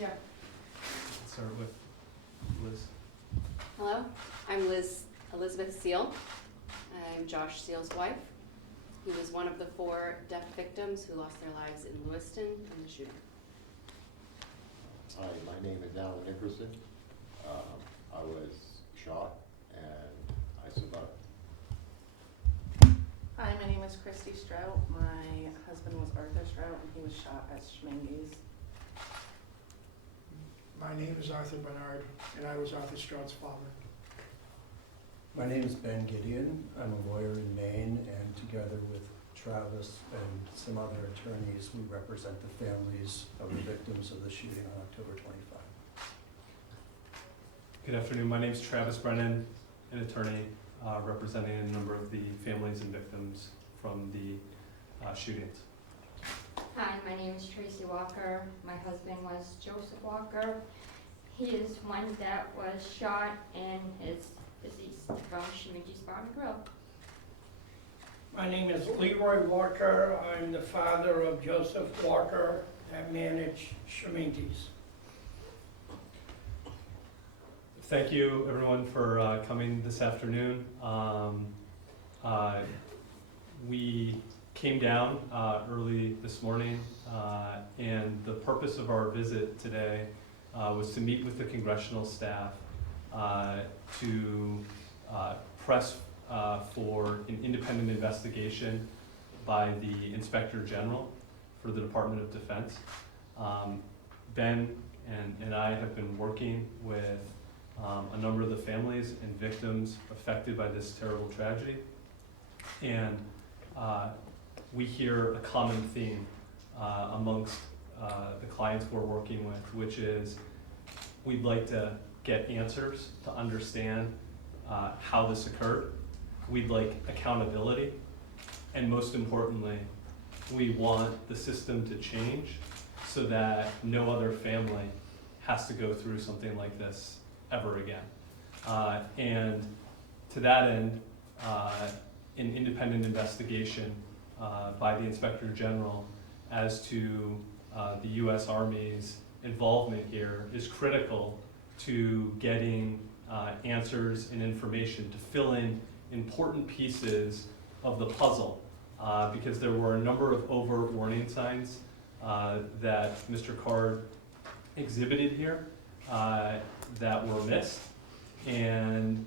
Yeah. Let's start with Liz. Hello, I'm Elizabeth Seal. I'm Josh Seal's wife. He was one of the 4 deaf victims who lost their lives in Lewiston in the shooting. Hi, my name is Alan Nickerson. I was shot and I survived. Hi, my name is Christy Strout. My husband was Arthur Strout, and he was shot at Schminges. My name is Arthur Bernard, and I was Arthur Strout's father. My name is Ben Gideon. I'm a lawyer in Maine, and together with Travis and some other attorneys, we represent the families of the victims of the shooting on October 25. Good afternoon. My name is Travis Brennan, an attorney representing a number of the families and victims from the shootings. Hi, my name is Tracy Walker. My husband was Joseph Walker. He is one that was shot and is deceased from Schmidt's Bar and Grill. My name is Leroy Walker. I'm the father of Joseph Walker that managed Schminges. Thank you, everyone, for coming this afternoon. We came down early this morning, and the purpose of our visit today was to meet with the congressional staff to press for an independent investigation by the Inspector General for the Department of Defense. Ben and I have been working with a number of the families and victims affected by this terrible tragedy. And we hear a common theme amongst the clients we're working with, which is we'd like to get answers to understand how this occurred. We'd like accountability. And most importantly, we want the system to change so that no other family has to go through something like this ever again. And to that end, an independent investigation by the Inspector General as to the U.S. Army's involvement here is critical to getting answers and information to fill in important pieces of the puzzle, because there were a number of overt warning signs that Mr. Card exhibited here that were missed, and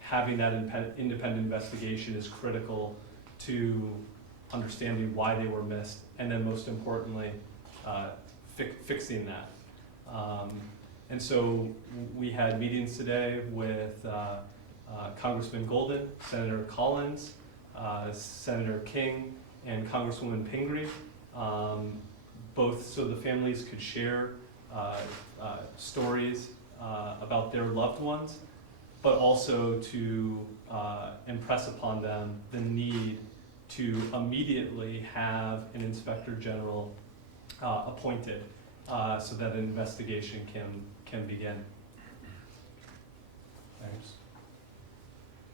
having that independent investigation is critical to understanding why they were missed, and then most importantly, fixing that. And so we had meetings today with Congressman Golden, Senator Collins, Senator King, and Congresswoman Pingree, both so the families could share stories about their loved ones, but also to impress upon them the need to immediately have an Inspector General appointed so that an investigation can begin. Thanks.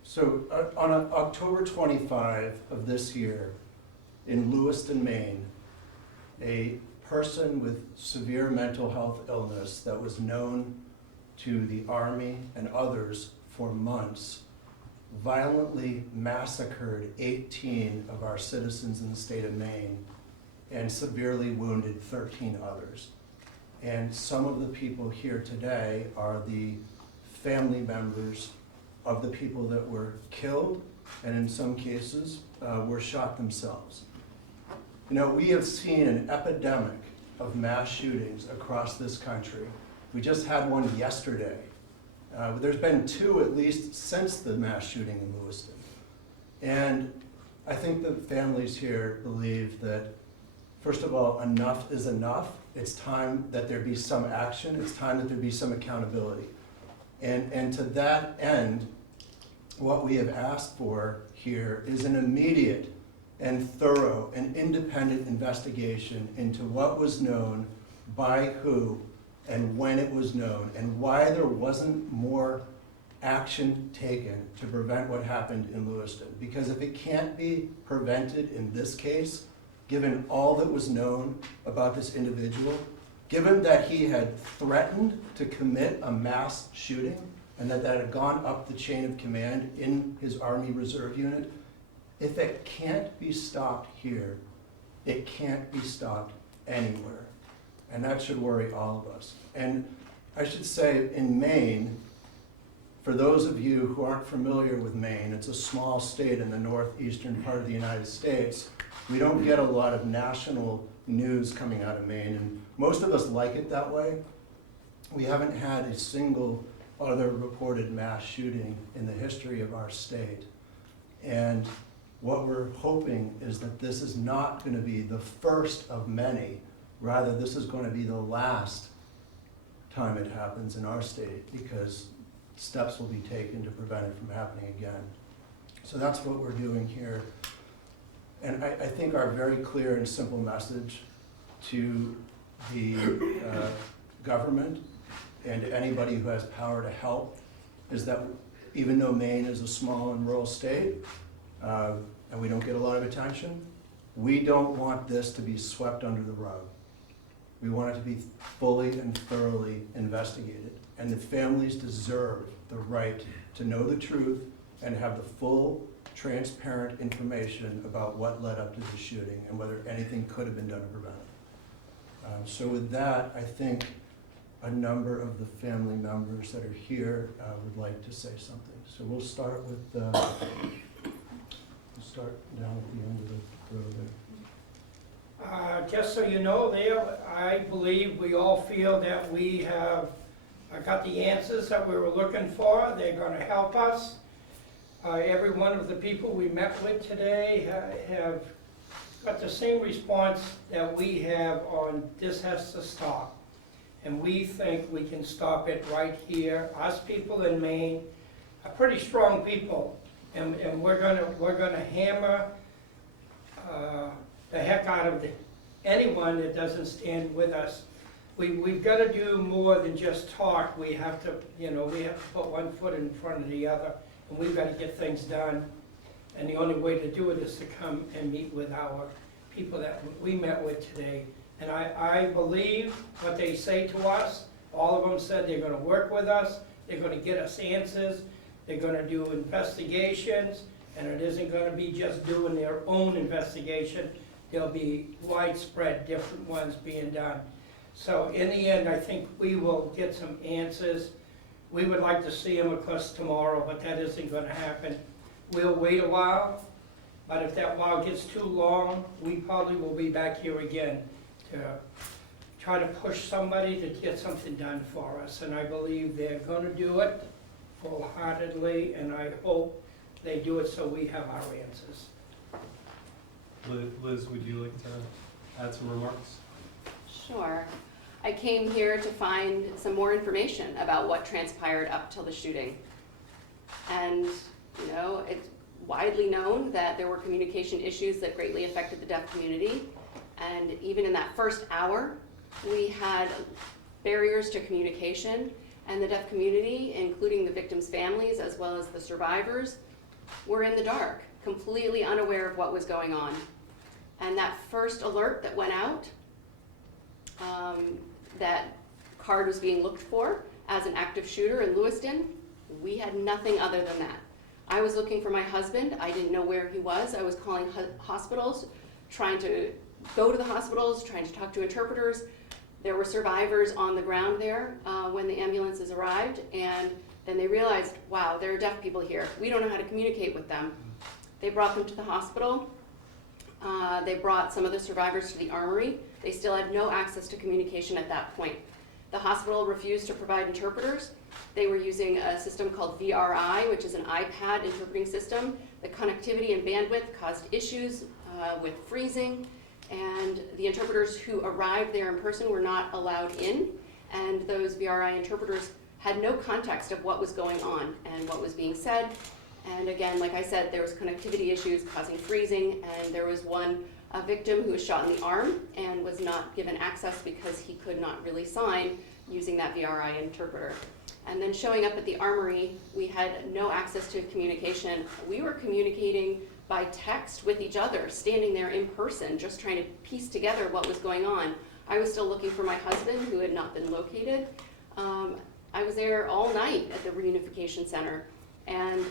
So on October 25 of this year, in Lewiston, Maine, a person with severe mental health illness that was known to the Army and others for months violently massacred 18 of our citizens in the state of Maine and severely wounded 13 others. And some of the people here today are the family members of the people that were killed, and in some cases were shot themselves. You know, we have seen an epidemic of mass shootings across this country. We just had one yesterday. There's been 2 at least since the mass shooting in Lewiston. And I think the families here believe that, first of all, enough is enough. It's time that there be some action. It's time that there be some accountability. And to that end, what we have asked for here is an immediate and thorough and independent investigation into what was known, by who, and when it was known, and why there wasn't more action taken to prevent what happened in Lewiston. Because if it can't be prevented in this case, given all that was known about this individual, given that he had threatened to commit a mass shooting and that had gone up the chain of command in his Army Reserve unit, if it can't be stopped here, it can't be stopped anywhere. And that should worry all of us. And I should say, in Maine, for those of you who aren't familiar with Maine, it's a small state in the northeastern part of the United States. We don't get a lot of national news coming out of Maine, and most of us like it that way. We haven't had a single other reported mass shooting in the history of our state. And what we're hoping is that this is not going to be the first of many. Rather, this is going to be the last time it happens in our state, because steps will be taken to prevent it from happening again. So that's what we're doing here. And I think our very clear and simple message to the government and anybody who has power to help is that even though Maine is a small and rural state, and we don't get a lot of attention, we don't want this to be swept under the rug. We want it to be fully and thoroughly investigated. And the families deserve the right to know the truth and have the full, transparent information about what led up to the shooting and whether anything could have been done to prevent it. So with that, I think a number of the family members that are here would like to say something. So we'll start with, we'll start down at the end of the row there. Just so you know, there, I believe we all feel that we have got the answers that we were looking for. They're going to help us. Every one of the people we met with today have got the same response that we have on this has to stop. And we think we can stop it right here. Us people in Maine are pretty strong people, and we're gonna hammer the heck out of anyone that doesn't stand with us. We've got to do more than just talk. We have to, we have to put one foot in front of the other, and we've got to get things done. And the only way to do it is to come and meet with our people that we met with today. And I believe what they say to us. All of them said they're going to work with us, they're going to get us answers, they're going to do investigations, and it isn't going to be just doing their own investigation. There'll be widespread different ones being done. So in the end, I think we will get some answers. We would like to see them, of course, tomorrow, but that isn't going to happen. We'll wait a while, but if that while gets too long, we probably will be back here again to try to push somebody to get something done for us. And I believe they're going to do it wholeheartedly, and I hope they do it so we have our answers. Liz, would you like to add some remarks? Sure. I came here to find some more information about what transpired up till the shooting. And, it's widely known that there were communication issues that greatly affected the deaf community. And even in that first hour, we had barriers to communication, and the deaf community, including the victims' families as well as the survivors, were in the dark, completely unaware of what was going on. And that first alert that went out, that Card was being looked for as an active shooter in Lewiston, we had nothing other than that. I was looking for my husband. I didn't know where he was. I was calling hospitals, trying to go to the hospitals, trying to talk to interpreters. There were survivors on the ground there when the ambulances arrived, and then they realized, wow, there are deaf people here. We don't know how to communicate with them. They brought them to the hospital. They brought some of the survivors to the armory. They still had no access to communication at that point. The hospital refused to provide interpreters. They were using a system called VRI, which is an iPad interpreting system. The connectivity and bandwidth caused issues with freezing, and the interpreters who arrived there in person were not allowed in, and those VRI interpreters had no context of what was going on and what was being said. And again, like I said, there was connectivity issues causing freezing, and there was a victim who was shot in the arm and was not given access because he could not really sign using that VRI interpreter. And then showing up at the armory, we had no access to communication. We were communicating by text with each other, standing there in person, just trying to piece together what was going on. I was still looking for my husband, who had not been located. I was there all night at the reunification center. And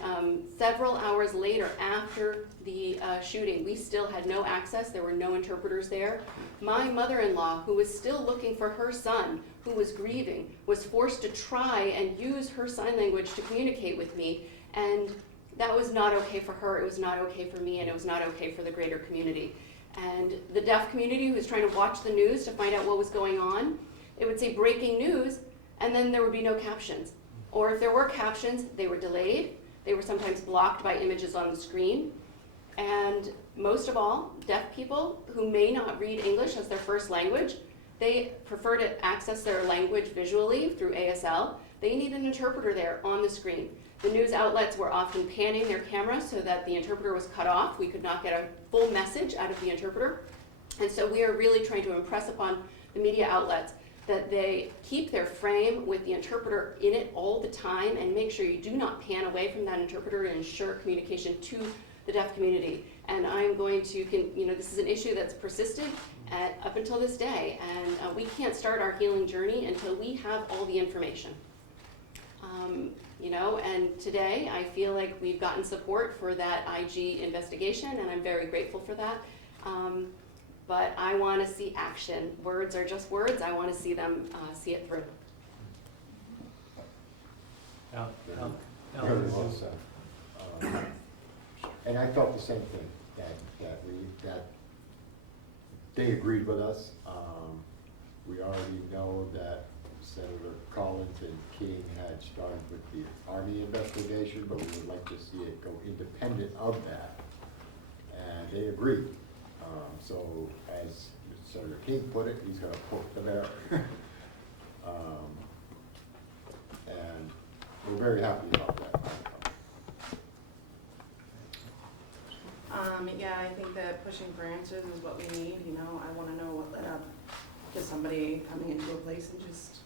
several hours later, after the shooting, we still had no access. There were no interpreters there. My mother-in-law, who was still looking for her son, who was grieving, was forced to try and use her sign language to communicate with me. And that was not okay for her, it was not okay for me, and it was not okay for the greater community. And the deaf community who was trying to watch the news to find out what was going on, it would say breaking news, and then there would be no captions. Or if there were captions, they were delayed, they were sometimes blocked by images on the screen. And most of all, deaf people who may not read English as their first language, they prefer to access their language visually through ASL. They need an interpreter there on the screen. The news outlets were often panning their cameras so that the interpreter was cut off. We could not get a full message out of the interpreter. And so we are really trying to impress upon the media outlets that they keep their frame with the interpreter in it all the time and make sure you do not pan away from that interpreter and ensure communication to the deaf community. And I'm going to, this is an issue that's persisted up until this day, and we can't start our healing journey until we have all the information. And today I feel like we've gotten support for that IG investigation, and I'm very grateful for that. But I want to see action. Words are just words. I want to see them see it through. Very well said. And I felt the same thing, that they agreed with us. We already know that Senator Collins and King had started with the Army investigation, but we would like to see it go independent of that. And they agreed. So as Senator King put it, he's gonna poke the bear. And we're very happy about that. Yeah, I think that pushing for answers is what we need. I want to know what led up to somebody coming into a place and just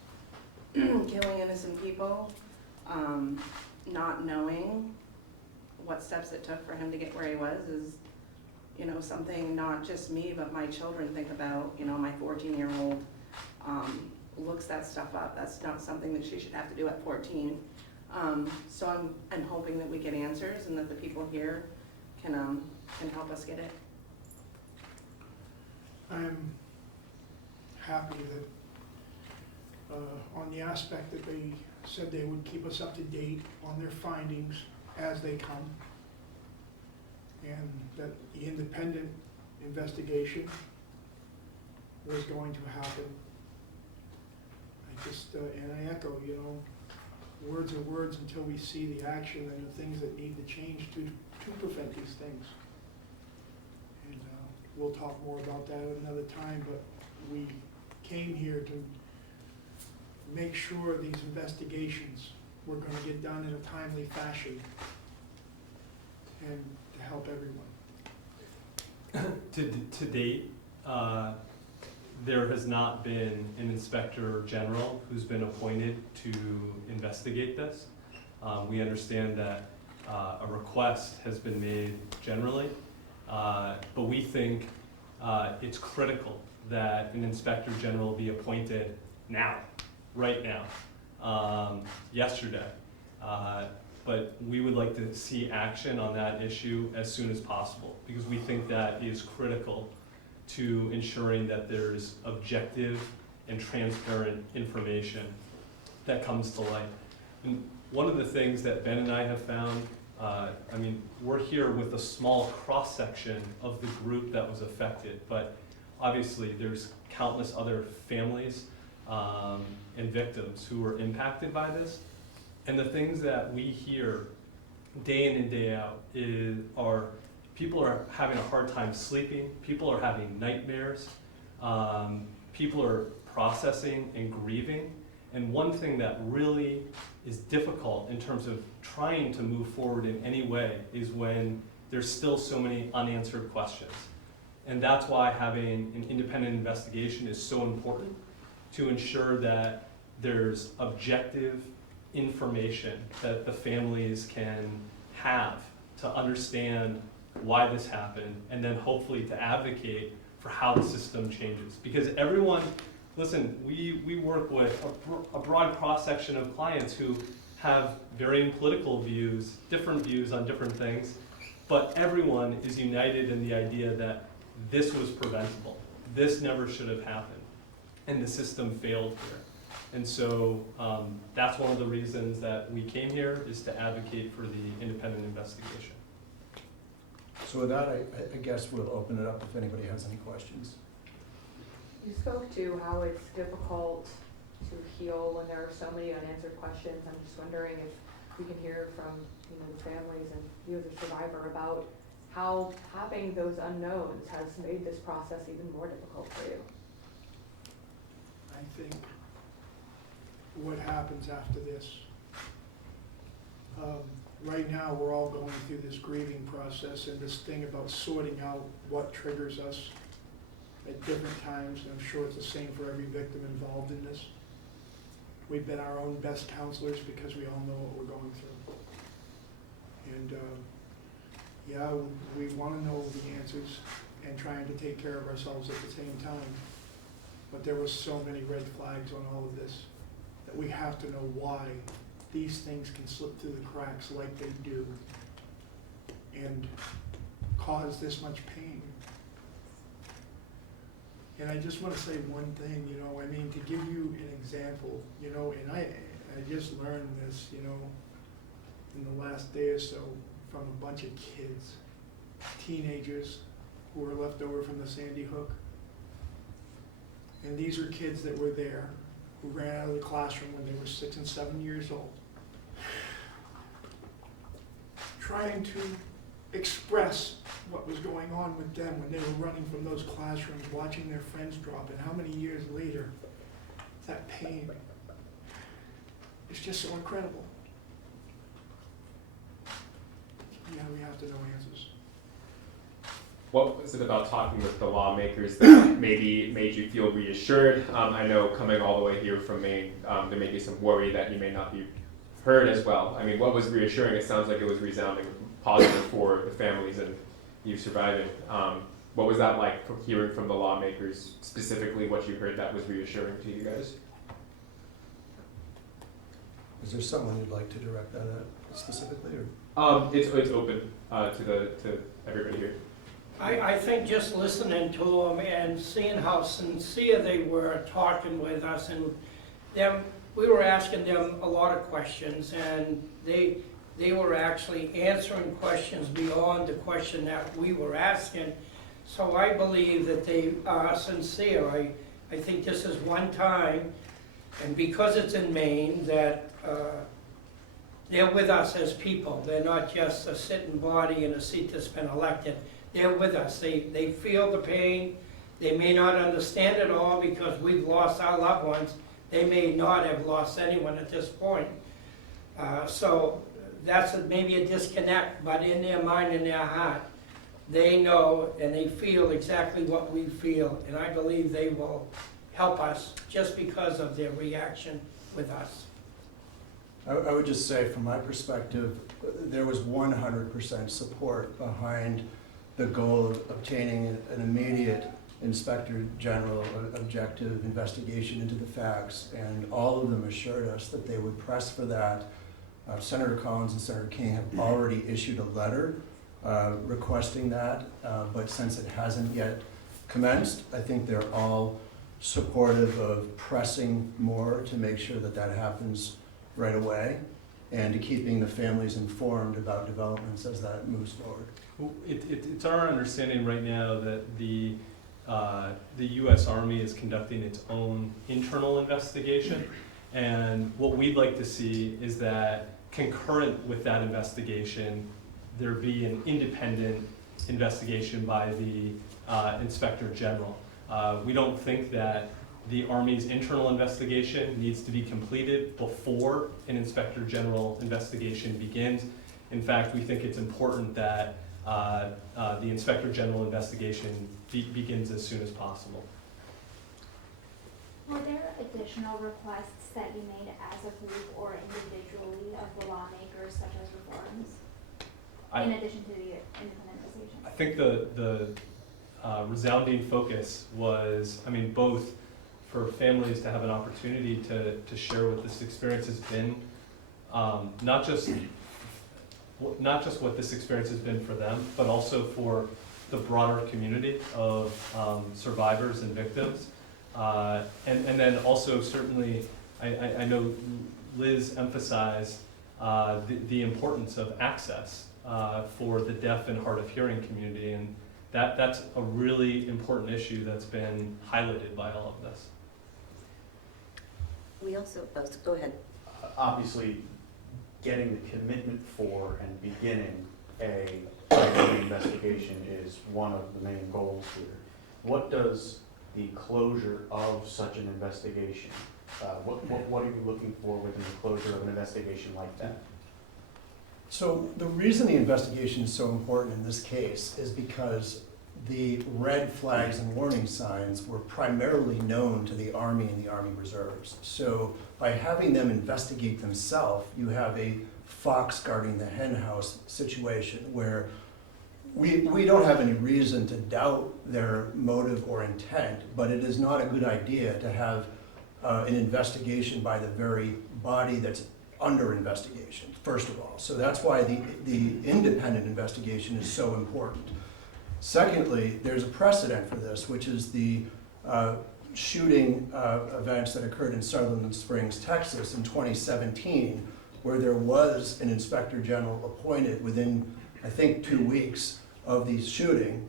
killing innocent people, not knowing what steps it took for him to get where he was is, something not just me, but my children think about. My 14-year-old looks that stuff up. That's not something that she should have to do at 14. So I'm hoping that we get answers and that the people here can help us get it. I'm happy that on the aspect that they said they would keep us up to date on their findings as they come, and that the independent investigation was going to happen. I just, and I echo, words are words until we see the action and the things that need to change to prevent these things. And we'll talk more about that at another time, but we came here to make sure these investigations were going to get done in a timely fashion and to help everyone. To date, there has not been an inspector general who's been appointed to investigate this. We understand that a request has been made generally, but we think it's critical that an inspector general be appointed now, right now, yesterday. But we would like to see action on that issue as soon as possible, because we think that is critical to ensuring that there's objective and transparent information that comes to light. And one of the things that Ben and I have found, we're here with a small cross-section of the group that was affected, but obviously there's countless other families and victims who were impacted by this. And the things that we hear day in and day out are people are having a hard time sleeping, people are having nightmares, people are processing and grieving. And one thing that really is difficult in terms of trying to move forward in any way is when there's still so many unanswered questions. And that's why having an independent investigation is so important, to ensure that there's objective information that the families can have to understand why this happened, and then hopefully to advocate for how the system changes. Because everyone, listen, we work with a broad cross-section of clients who have varying political views, different views on different things, but everyone is united in the idea that this was preventable. This never should have happened, and the system failed here. And so that's one of the reasons that we came here, is to advocate for the independent investigation. So with that, I guess we'll open it up if anybody has any questions. You spoke to how it's difficult to heal when there are so many unanswered questions. I'm just wondering if we can hear from, you know, the families and you as a survivor about how having those unknowns has made this process even more difficult for you. I think what happens after this, right now we're all going through this grieving process and this thing about sorting out what triggers us at different times, and I'm sure it's the same for every victim involved in this. We've been our own best counselors because we all know what we're going through. And yeah, we want to know the answers and trying to take care of ourselves at the same time. But there were so many red flags on all of this that we have to know why these things can slip through the cracks like they do and cause this much pain. And I just want to say one thing, you know, I mean, to give you an example, you know, and I just learned this, you know, in the last day or so from a bunch of kids, teenagers who were left over from the Sandy Hook. And these are kids that were there, who ran out of the classroom when they were 6 and 7 years old, trying to express what was going on with them when they were running from those classrooms, watching their friends drop, and how many years later, that pain is just so incredible. Yeah, we have to know answers. What was it about talking with the lawmakers that maybe made you feel reassured? I know coming all the way here from Maine, there may be some worry that you may not be heard as well. I mean, what was reassuring? It sounds like it was resounding positive for the families and you surviving. What was that like from hearing from the lawmakers, specifically what you heard that was reassuring to you guys? Is there someone you'd like to direct that at specifically, or? It's open to everybody here. I think just listening to them and seeing how sincere they were talking with us, and them, we were asking them a lot of questions, and they were actually answering questions beyond the question that we were asking. So I believe that they are sincere. I think this is one time, and because it's in Maine, that they're with us as people. They're not just a sitting body in a seat that's been elected. They're with us. They feel the pain. They may not understand it all because we've lost our loved ones. They may not have lost anyone at this point. So that's maybe a disconnect, but in their mind and their heart, they know and they feel exactly what we feel, and I believe they will help us just because of their reaction with us. I would just say, from my perspective, there was 100% support behind the goal of obtaining an immediate Inspector General objective investigation into the facts, and all of them assured us that they would press for that. Senator Collins and Senator King have already issued a letter requesting that, but since it hasn't yet commenced, I think they're all supportive of pressing more to make sure that that happens right away, and to keeping the families informed about developments as that moves forward. It's our understanding right now that the U.S. Army is conducting its own internal investigation, and what we'd like to see is that concurrent with that investigation, there be an independent investigation by the Inspector General. We don't think that the Army's internal investigation needs to be completed before an Inspector General investigation begins. In fact, we think it's important that the Inspector General investigation begins as soon as possible. Were there additional requests that you made as a group or individually of the lawmakers, such as reforms, in addition to the independent investigation? I think resounding focus was, I mean, both for families to have an opportunity to share what this experience has been, not just what this experience has been for them, but also for the broader community of survivors and victims. And then also certainly, I know Liz emphasized the importance of access for the deaf and hard of hearing community, and that's a really important issue that's been highlighted by all of this. We also, go ahead. Obviously, getting the commitment for and beginning a investigation is one of the main goals here. What does the closure of such an investigation, what are you looking for within the closure of an investigation like that? So the reason the investigation is so important in this case is because the red flags and warning signs were primarily known to the Army and the Army Reserves. So by having them investigate themselves, you have a fox guarding the hen house situation where we don't have any reason to doubt their motive or intent, but it is not a good idea to have an investigation by the very body that's under investigation, first of all. So that's why the independent investigation is so important. Secondly, there's a precedent for this, which is the shooting events that occurred in Sutherland Springs, Texas in 2017, where there was an inspector general appointed within, I think, 2 weeks of the shooting.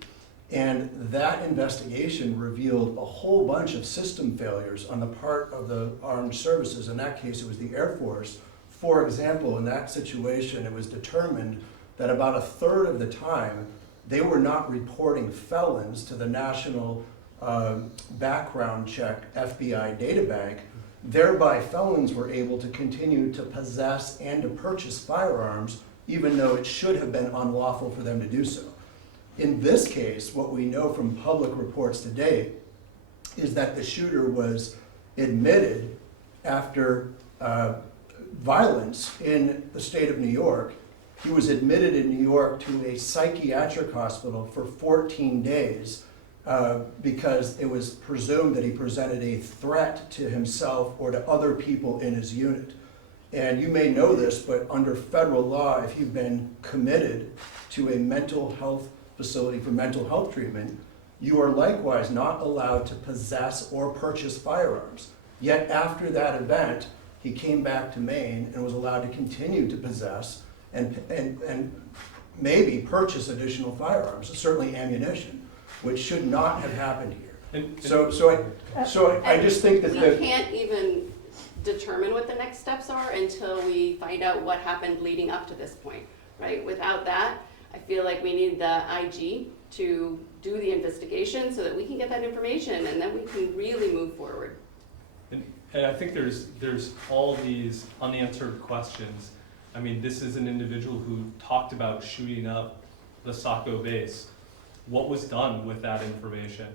And that investigation revealed a whole bunch of system failures on the part of the armed services. In that case, it was the Air Force. For example, in that situation, it was determined that about a third of the time, they were not reporting felons to the National Background Check FBI databank. Thereby, felons were able to continue to possess and to purchase firearms, even though it should have been unlawful for them to do so. In this case, what we know from public reports to date is that the shooter was admitted after violence in the state of New York. He was admitted in New York to a psychiatric hospital for 14 days because it was presumed that he presented a threat to himself or to other people in his unit. And you may know this, but under federal law, if you've been committed to a mental health facility for mental health treatment, you are likewise not allowed to possess or purchase firearms. Yet after that event, he came back to Maine and was allowed to continue to possess and maybe purchase additional firearms, certainly ammunition, which should not have happened here. So I just think that we can't even determine what the next steps are until we find out what happened leading up to this point, right? Without that, I feel like we need the IG to do the investigation so that we can get that information and then we can really move forward. And I think there's all these unanswered questions. I mean, this is an individual who talked about shooting up the Saco base. What was done with that information?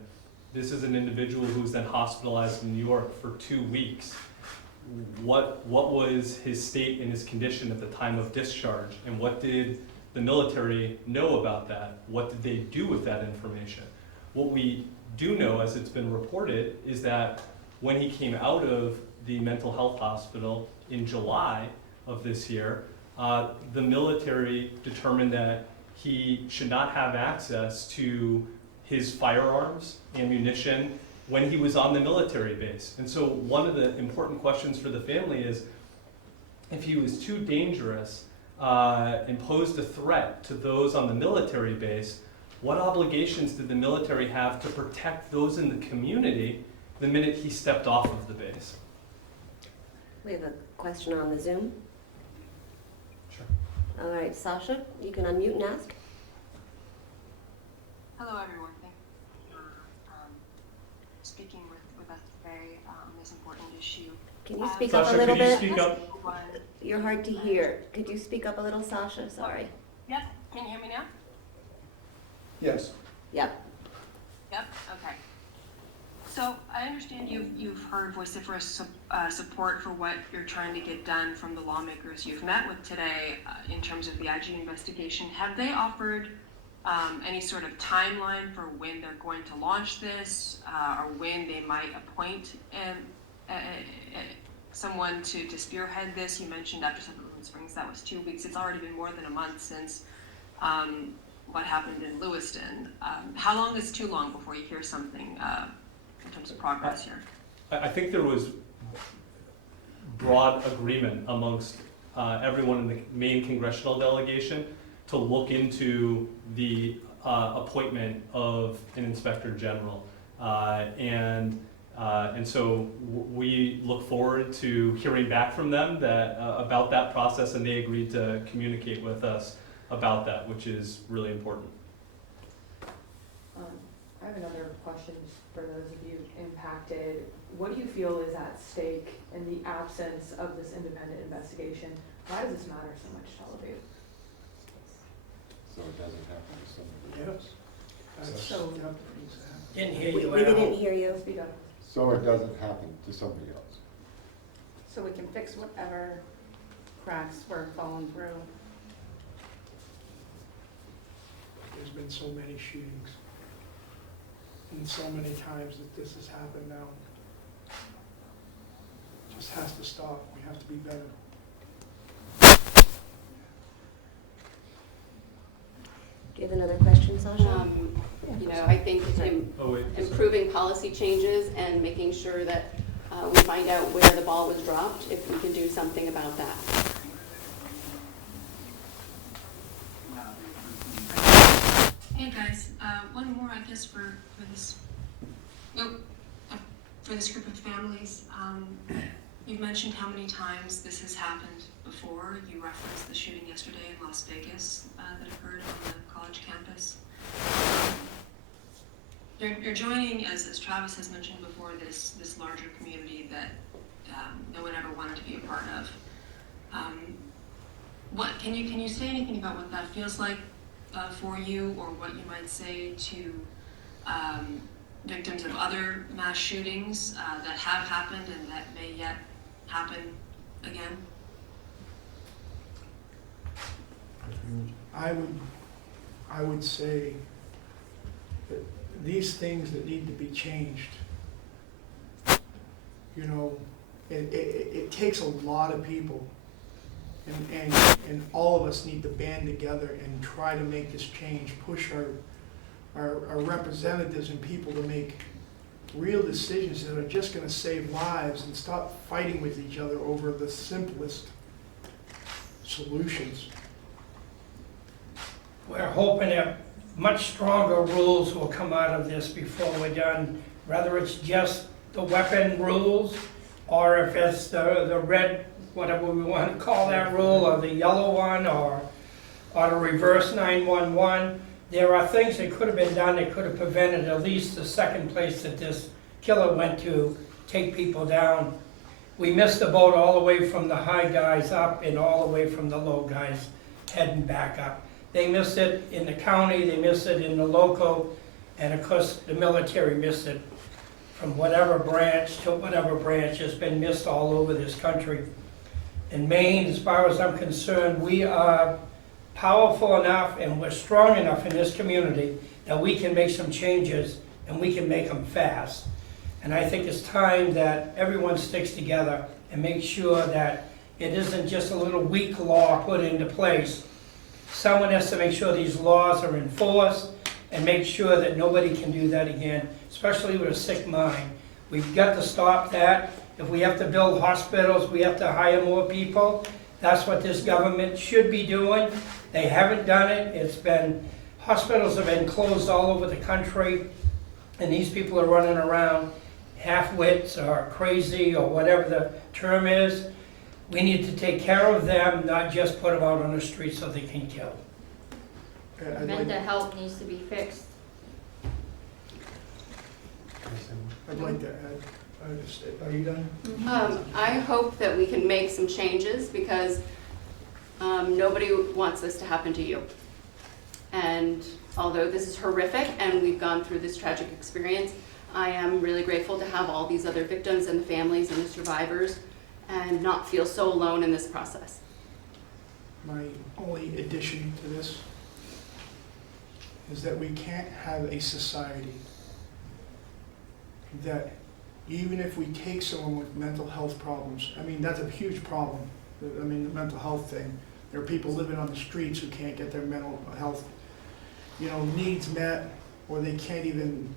This is an individual who was then hospitalized in New York for 2 weeks. What was his state and his condition at the time of discharge? And what did the military know about that? What did they do with that information? What we do know, as it's been reported, is that when he came out of the mental health hospital in July of this year, the military determined that he should not have access to his firearms, ammunition, when he was on the military base. And so one of the important questions for the family is, if he was too dangerous and posed a threat to those on the military base, what obligations did the military have to protect those in the community the minute he stepped off of the base? We have a question on the Zoom. Sure. All right, Sasha, you can unmute and ask. Hello, everyone. Thank you for speaking with us today on this important issue. Can you speak Sasha, up a little could you bit? speak up? You're hard to hear. Could you speak up a little, Sasha? Sorry. Yep. Can you hear me now? yes. Yep. Yep. Okay. So I understand you've heard vociferous support for what you're trying to get done from the lawmakers you've met with today in terms of the IG investigation. Have they offered any sort of timeline for when they're going to launch this, or when they might appoint someone to spearhead this? You mentioned after Sutherland Springs, that was 2 weeks. It's already been more than a month since what happened in Lewiston. How long is too long before you hear something in terms of progress here? I think there was broad agreement amongst everyone in the Maine congressional delegation to look into the appointment of an inspector general. And so we look forward to hearing back from them that, about that process, and they agreed to communicate with us about that, which is really important. I have another question for those of you impacted. What do you feel is at stake in the absence of this independent investigation? Why does this matter so much to all of you? So it doesn't happen to somebody else. Yes. That's So- what needs to happen. Didn't hear We you, didn't Al. hear you. Speak up. So it doesn't happen to somebody else. So we can fix whatever cracks were falling through. There's been so many shootings. And so many times that this has happened now. It just has to stop. We have to be better. Do you have another question, Sasha? You know, I think improving policy changes and making sure that we find out where the ball was dropped, if we can do something about that. Hey guys, one more, I guess, for this. For this group of families. You've mentioned how many times this has happened before. You referenced the shooting yesterday in Las Vegas that occurred on the college campus. You're joining, as Travis has mentioned before, this larger community that no one ever wanted to be a part of. What can you say anything about what that feels like for you, or what you might say to victims of other mass shootings that have happened and that may yet happen again? I would say that these things that need to be changed, you know, it takes a lot of people, and all of us need to band together and try to make this change, push our representatives and people to make real decisions that are just going to save lives, and stop fighting with each other over the simplest solutions. We're hoping that much stronger rules will come out of this before we're done, whether it's just the weapon rules, or if it's the red, whatever we want to call that rule, or the yellow one, or the reverse 911. There are things that could have been done that could have prevented at least the second place that this killer went to take people down. We missed the boat all the way from the high guys up and all the way from the low guys heading back up. They missed it in the county, they missed it in the local, and of course the military missed it. From whatever branch to whatever branch, it's been missed all over this country. In Maine, as far as I'm concerned, we are powerful enough and we're strong enough in this community that we can make some changes, and we can make them fast. And I think it's time that everyone sticks together and makes sure that it isn't just a little weak law put into place. Someone has to make sure these laws are enforced and make sure that nobody can do that again, especially with a sick mind. We've got to stop that. If we have to build hospitals, we have to hire more people. That's what this government should be doing. They haven't done it. Hospitals have been closed all over the country, and these people are running around half-wits or crazy or whatever the term is. We need to take care of them, not just put them out on the street so they can kill. Mental health needs to be fixed. I'd like to add, are you done? I hope that we can make some changes, because nobody wants this to happen to you. And although this is horrific and we've gone through this tragic experience, I am really grateful to have all these other victims and the families and the survivors, and not feel so alone in this process. My only addition to this, is that we can't have a society that even if we take someone with mental health problems, I mean, that's a huge problem. I mean, the mental health thing. There are people living on the streets who can't get their mental health, needs met, or they can't even,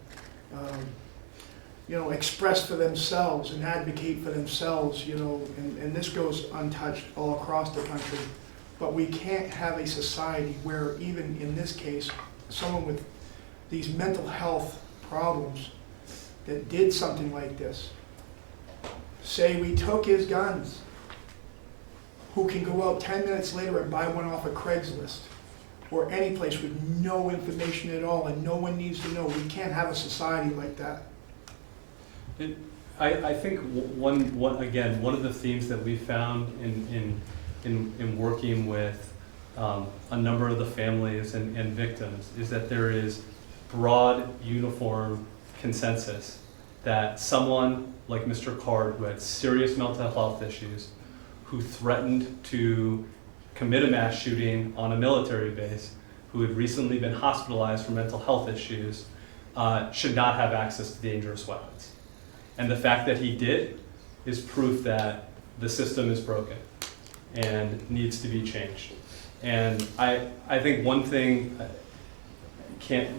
express for themselves and advocate for themselves, and this goes untouched all across the country. But we can't have a society where even in this case, someone with these mental health problems that did something like this, say we took his guns, who can go out 10 minutes later and buy one off of Craigslist or any place with no information at all and no one needs to know. We can't have a society like that. I think one of the themes that we found in working with a number of the families and victims is that there is broad, uniform consensus that someone like Mr. Card, who had serious mental health issues, who threatened to commit a mass shooting on a military base, who had recently been hospitalized for mental health issues, should not have access to dangerous weapons. And the fact that he did is proof that the system is broken and needs to be changed. And I think one thing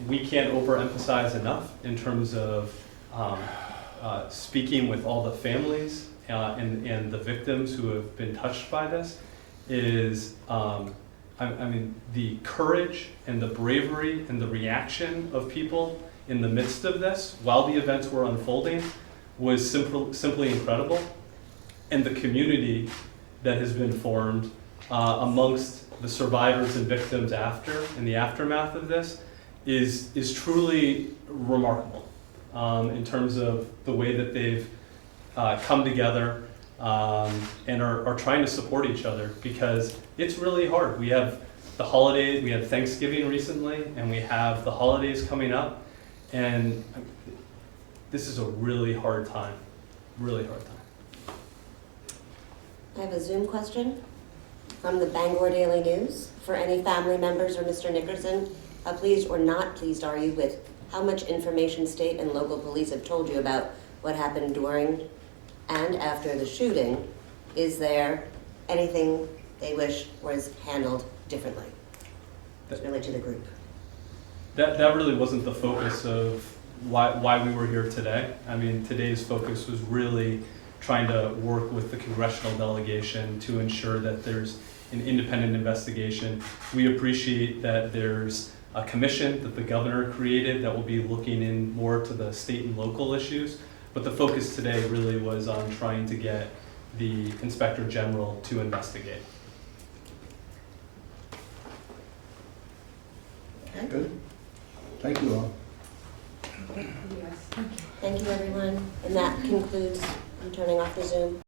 we can't overemphasize enough in terms of speaking with all the families and the victims who have been touched by this is, the courage and the bravery and the reaction of people in the midst of this while the events were unfolding was simply incredible. And the community that has been formed amongst the survivors and victims in the aftermath of this is truly remarkable in terms of the way that they've come together and are trying to support each other, because it's really hard. We have the holidays, we had Thanksgiving recently, and we have the holidays coming up, and this is a really hard time, really hard time. I have a Zoom question from the Bangor Daily News. For any family members or Mr. Nickerson, how pleased or not pleased are you with how much information state and local police have told you about what happened during and after the shooting? Is there anything they wish was handled differently? It's really to the group. That really wasn't the focus of why we were here today. I mean, today's focus was really trying to work with the congressional delegation to ensure that there's an independent investigation. We appreciate that there's a commission that the governor created that will be looking in more to the state and local issues. But the focus today really was on trying to get the Inspector General to investigate. Okay. Good. Thank you all. Yes, thank you. Thank you, everyone. And that concludes, I'm turning off the Zoom.